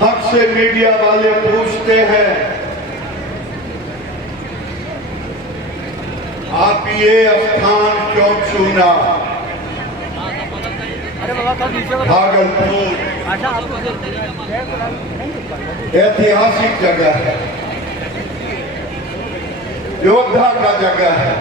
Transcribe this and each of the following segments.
हमसे मीडिया वाले पूछते हैं, आप ये स्थान क्यों चुना? भागलपुर ऐतिहासिक जगह है, योद्धा का जगह है,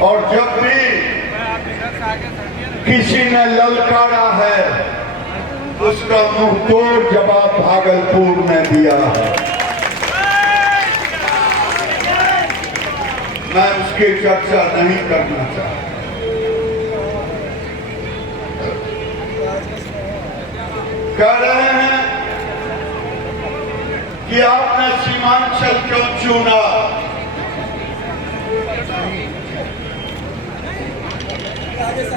और जब भी किसी ने ललकारा है उसका मुंहतोड़ जवाब भागलपुर ने दिया है। मैं उसकी चर्चा नहीं करना चाहता। कह रहे हैं कि आपने सीमांचल क्यों चुना?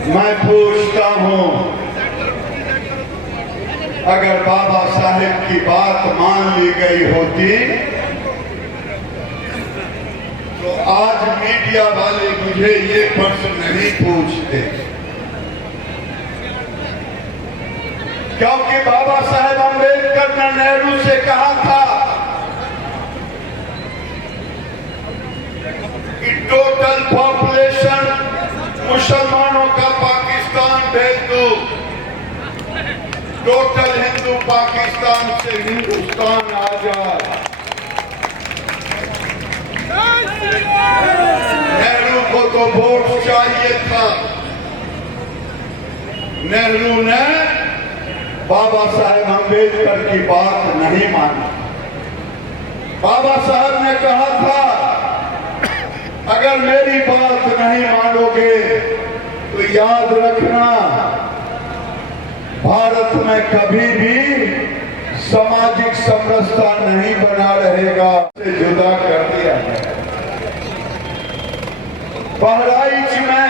मैं पूछता हूं, अगर बाबा साहेब की बात मान ली गई होती तो आज मीडिया वाले मुझे ये प्रश्न नहीं पूछते, क्योंकि बाबा साहेब अम्बेडकर ने नेहरू से कहा था कि टोटल पॉपुलेशन मुसलमानों का पाकिस्तान भेज दो, टोटल हिंदू पाकिस्तान से हिंदुस्तान आ जाए। नेहरू को तो वोट चाहिए था, नेहरू ने बाबा साहेब अम्बेडकर की बात नहीं मानी। बाबा साहब ने कहा था, अगर मेरी बात नहीं मानोगे तो याद रखना भारत में कभी भी सामाजिक समरसता नहीं बना रहेगा। से जुदा कर दिया है। बहराइच में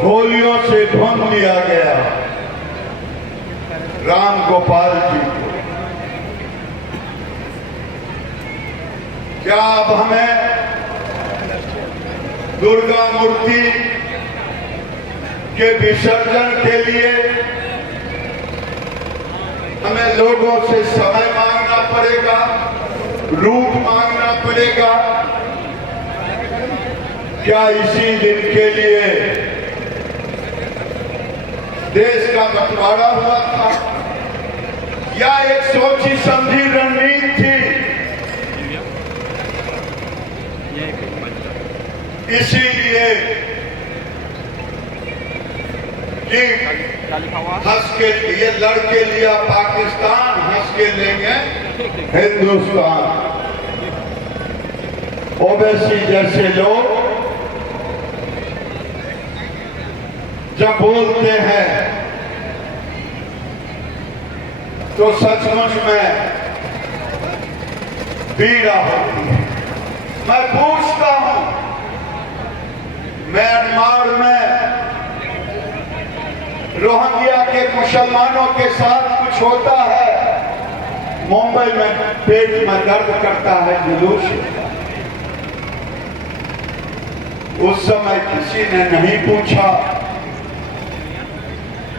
गोलियों से ढूंढ लिया गया राम गोपाल जी को। क्या अब हमें दुर्गा मूर्ति के विसर्जन के लिए हमें लोगों से समय मांगना पड़ेगा, रूप मांगना पड़ेगा? क्या इसी दिन के लिए देश का बंटवारा हुआ था, या एक सोची समझी रणनीति थी? इसीलिए कि हंस के लिए लड़के लिया पाकिस्तान, हंस के लेंगे हिंदुस्तान। ओवैसी जैसे लोग जब बोलते हैं तो सचमुच में पीड़ा होती है। मैं पूछता हूं, म्यांमार में रोहिंग्या के मुसलमानों के साथ कुछ होता है, मुंबई में पेट में दर्द करता है, जुलूस। उस समय किसी ने नहीं पूछा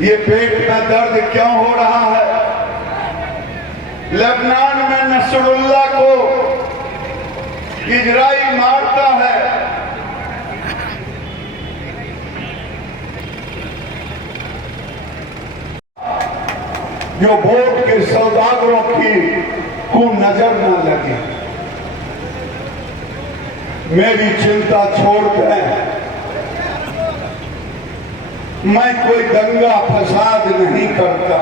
ये पेट में दर्द क्यों हो रहा है। लेबनान में नसरुल्लाह को इजराइल मारता है, जो वोट के सौदागरों की को नजर न लगे। मेरी चिंता छोड़ दें, मैं कोई दंगा फसाद नहीं करता।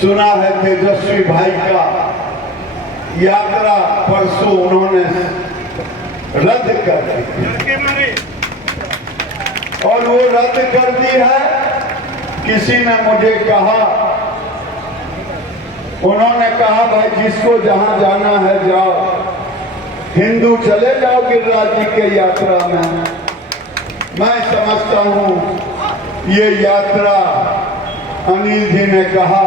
सुना है तेजस्वी भाई का यात्रा परसों उन्होंने रद्द कर दी, और वो रद्द कर दी है। किसी ने मुझे कहा, उन्होंने कहा भाई जिसको जहां जाना है जाओ, हिंदू चले जाओ गिरिराज जी के यात्रा में। मैं समझता हूं ये यात्रा, अनिल जी ने कहा,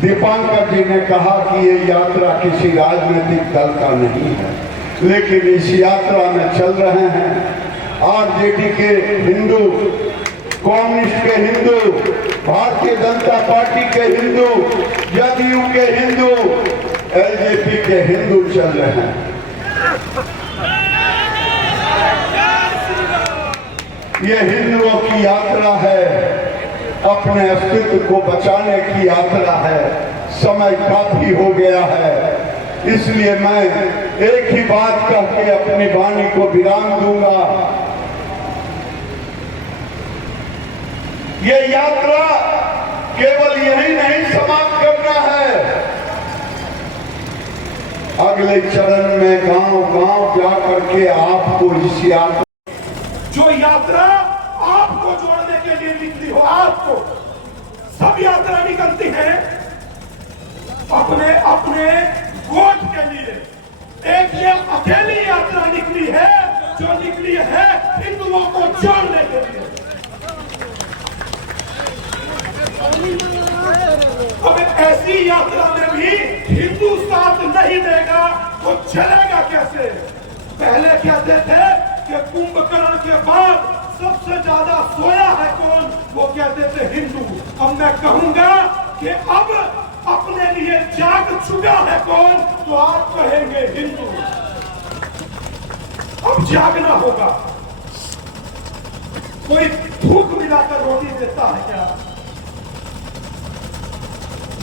दीपांकर जी ने कहा कि ये यात्रा किसी राजनीतिक दल का नहीं है, लेकिन इस यात्रा में चल रहे हैं आरजेडी के हिंदू, कम्युनिस्ट के हिंदू, भारतीय जनता पार्टी के हिंदू, जदयू के हिंदू, एलजेपी के हिंदू चल रहे हैं। ये हिंदुओं की यात्रा है, अपने अस्तित्व को बचाने की यात्रा है। समय काफी हो गया है, इसलिए मैं एक ही बात कह के अपनी वाणी को विराम दूंगा। ये यात्रा केवल यही नहीं समाप्त करना है, अगले चरण में गांव-गांव जाकर के आपको इस यात्रा, जो यात्रा आपको जोड़ने के लिए निकली हो, आपको सब यात्रा निकलती है अपने अपने वोट के लिए। एक ये अकेली यात्रा निकली है जो निकली है हिंदुओं को जोड़ने के लिए। अब ऐसी यात्रा में भी हिंदू साथ नहीं देगा तो चलेगा कैसे। पहले कहते थे कि कुंभकर्ण के बाद सबसे ज्यादा सोया है कौन, वो कहते थे हिंदू। अब मैं कहूंगा कि अब अपने लिए जाग चुका है कौन, तो आप कहेंगे हिंदू। अब जागना होगा। कोई भूख मिलाकर रोटी देता है क्या।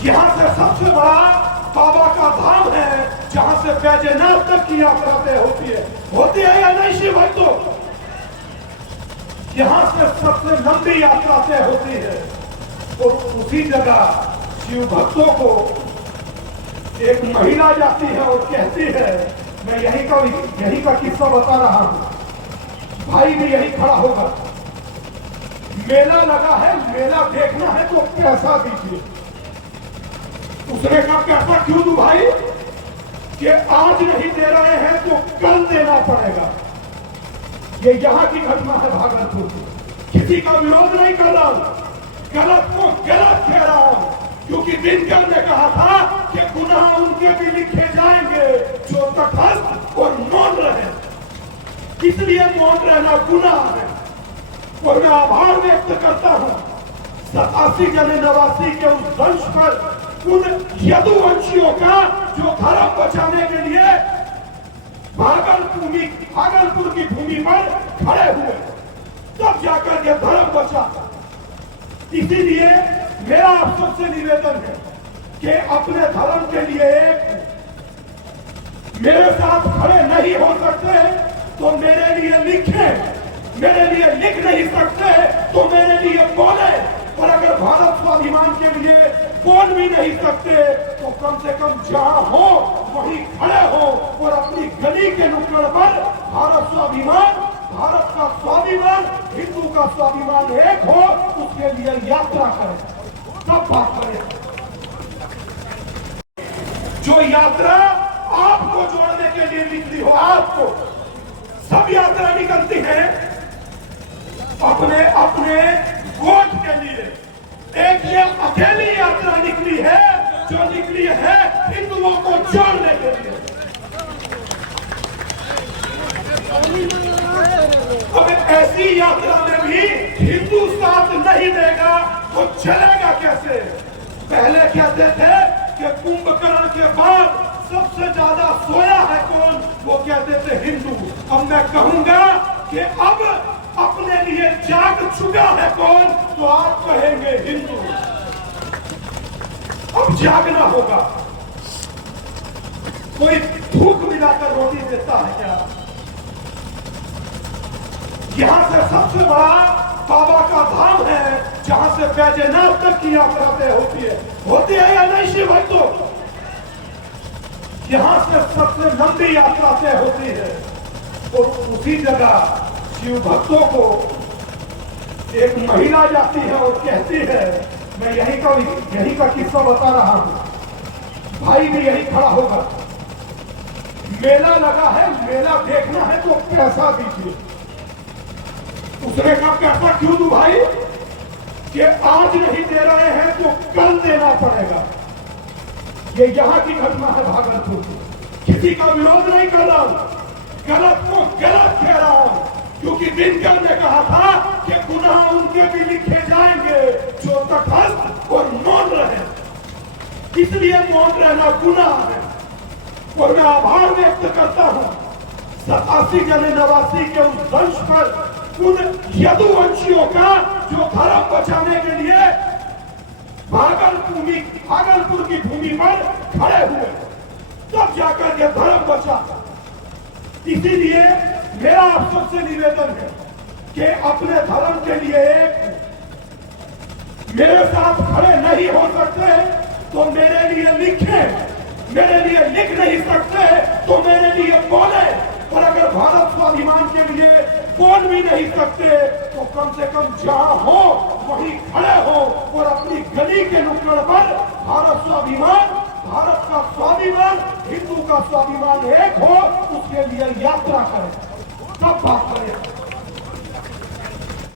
यहां से सबसे बड़ा बाबा का धाम है, जहां से बैजनाथ तक की यात्रा तय होती है या नहीं शिव भक्तों। यहां से सबसे लंबी यात्रा तय होती है, और उसी जगह शिव भक्तों को एक महिला जाती है और कहती है, मैं यही का किस्सा बता रहा हूं, भाई भी यही खड़ा होगा, मेला लगा है, मेला देखना है तो पैसा दीजिए। उसने कहा पैसा क्यों दूं भाई, कि आज नहीं दे रहे हैं तो कल देना पड़ेगा। ये यहां की घटना है भागलपुर। किसी का विरोध नहीं कर रहा हूं, गलत को गलत कह रहा हूं, क्योंकि दिनकर ने कहा था कि गुनाह उनके भी लिखे जाएंगे जो तटस्थ और मौन रहे, इसलिए मौन रहना गुनाह है। और मैं आभार व्यक्त करता हूं 87 जनवरी के उस वंश पर, उन यदुवंशियों का जो धर्म बचाने के लिए भागलपुर की भूमि पर खड़े हुए, तब जाकर यह धर्म बचा। इसीलिए मेरा आप सबसे निवेदन है कि अपने धर्म के लिए मेरे साथ खड़े नहीं हो सकते तो मेरे लिए लिखें, मेरे लिए लिख नहीं सकते तो मेरे लिए बोले। और अगर भारत स्वाभिमान के लिए बोल भी नहीं सकते तो कम से कम जहां हो वहीं खड़े हो और अपनी गली के नुक्कड़ पर भारत स्वाभिमान, भारत का स्वाभिमान, हिंदू का स्वाभिमान एक हो, उसके लिए यात्रा करें, तब बात करें। जो यात्रा आपको जोड़ने के लिए निकली हो, आपको सब यात्रा निकलती है अपने अपने वोट के लिए। एक ये अकेली यात्रा निकली है जो निकली है हिंदुओं को जोड़ने के लिए। अब ऐसी यात्रा में भी हिंदू साथ नहीं देगा तो चलेगा कैसे? पहले कहते थे कि कुंभकर्ण के बाद सबसे ज्यादा सोया है कौन, वो कहते थे हिंदू। अब मैं कहूंगा कि अब अपने लिए जाग चुका है कौन, तो आप कहेंगे हिंदू। अब जागना होगा। कोई भूख मिलाकर रोटी देता है क्या? यहां से सबसे बड़ा बाबा का धाम है जहां से बैजनाथ तक की यात्रा तय होती है या नहीं शिव भक्तों? यहां से सबसे लंबी यात्रा तय होती है और उसी जगह शिव भक्तों को एक महिला जाती है और कहती है, मैं यही का किस्सा बता रहा हूं, भाई भी यही खड़ा होगा, मेला लगा है, मेला देखना है तो पैसा दीजिए। उसने कहा पैसा क्यों दूं भाई? कि आज नहीं दे रहे हैं तो कल देना पड़ेगा। ये यहां की घटना है भागलपुर की। किसी का विरोध नहीं कर रहा हूं, गलत को गलत कह रहा हूं, क्योंकि दिनकर ने कहा था कि गुनाह उनके भी लिखे जाएंगे जो तटस्थ और मौन रहे, इसलिए मौन रहना गुनाह है। और मैं आभार व्यक्त करता हूं 87 जनवरी के उस वंश पर, उन यदुवंशियों का जो धर्म बचाने के लिए भागलपुर की भूमि पर खड़े हुए, तब जाकर यह धर्म बचा। इसीलिए मेरा आप सबसे निवेदन है कि अपने धर्म के लिए मेरे साथ खड़े नहीं हो सकते तो मेरे लिए लिखें, मेरे लिए लिख नहीं सकते तो मेरे लिए बोले, और अगर भारत स्वाभिमान के लिए बोल भी नहीं सकते तो कम से कम जहां हो वहीं खड़े हो और अपनी गली के नुक्कड़ पर भारत स्वाभिमान, भारत का स्वाभिमान, हिंदू का स्वाभिमान एक हो, उसके लिए यात्रा करें, तब बात करें।